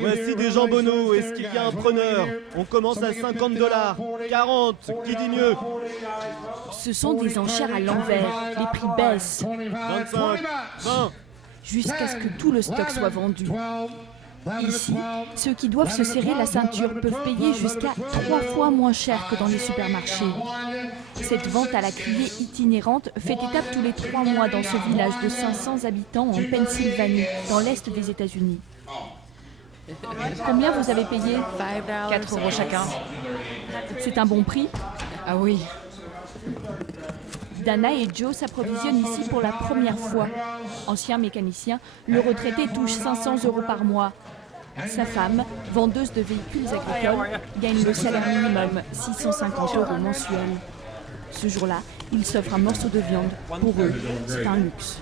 Voici des jambonneaux, est-ce qu'il y a un preneur? On commence à 50 $, 40, qui dit mieux? Ce sont des enchères à l'envers, les prix baissent, 25, 20. jusqu'à ce que tout le stock soit vendu. Ici, ceux qui doivent se serrer la ceinture peuvent payer jusqu'à 3 fois moins cher que dans les supermarchés. Cette vente à la criée itinérante fait étape tous les 3 mois dans ce village de 500 habitants en Pennsylvanie, dans l'est des États-Unis. Combien vous avez payé? 4 € chacun. C'est un bon prix? Ah oui. Dana et Joe s'approvisionnent ici pour la première fois. Ancien mécanicien, le retraité touche 500 € par mois. Sa femme, vendeuse de véhicules agricoles, gagne le salaire minimum, 650 € mensuels. Ce jour-là, ils s'offrent un morceau de viande. Pour eux, c'est un luxe.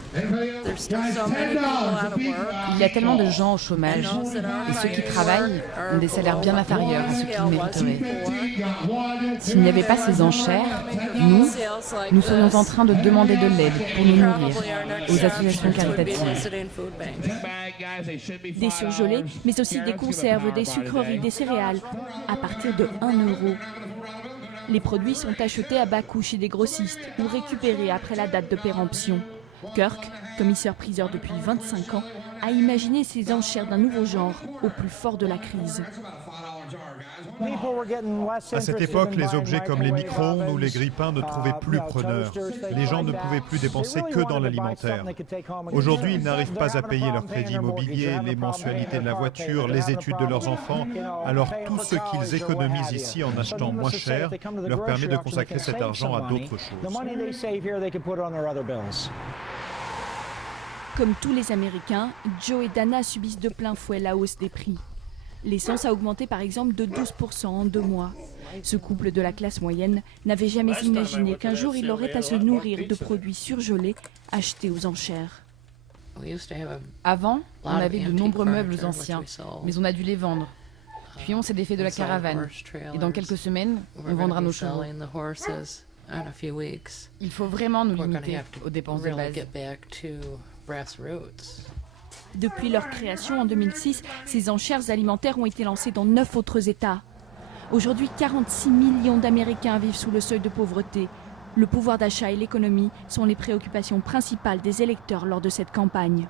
Il y a tellement de gens au chômage et ceux qui travaillent ont des salaires bien inférieurs à ce qu'ils mériteraient. S'il n'y avait pas ces enchères, nous serions en train de demander de l'aide pour nous nourrir aux associations caritatives. Des surgelés, mais aussi des conserves, des sucreries, des céréales, à partir de 1 €. Les produits sont achetés à bas coût chez des grossistes ou récupérés après la date de péremption. Kirk, commissaire-priseur depuis 25 ans, a imaginé ces enchères d'un nouveau genre au plus fort de la crise. À cette époque, les objets comme les micro-ondes ou les grille-pains ne trouvaient plus preneur. Les gens ne pouvaient plus dépenser que dans l'alimentaire. Aujourd'hui, ils n'arrivent pas à payer leur crédit immobilier, les mensualités de la voiture, les études de leurs enfants. Alors tout ce qu'ils économisent ici en achetant moins cher leur permet de consacrer cet argent à d'autres choses. Comme tous les Américains, Joe et Dana subissent de plein fouet la hausse des prix. L'essence a augmenté par exemple de 12% en 2 mois. Ce couple de la classe moyenne n'avait jamais imaginé qu'un jour il aurait à se nourrir de produits surgelés achetés aux enchères. Avant, on avait de nombreux meubles anciens, mais on a dû les vendre. Puis on s'est défait de la caravane. Et dans quelques semaines, on vendra nos chevaux. Il faut vraiment nous limiter aux dépenses de base. Depuis leur création en 2006, ces enchères alimentaires ont été lancées dans 9 autres États. Aujourd'hui, 46 millions d'Américains vivent sous le seuil de pauvreté. Le pouvoir d'achat et l'économie sont les préoccupations principales des électeurs lors de cette campagne.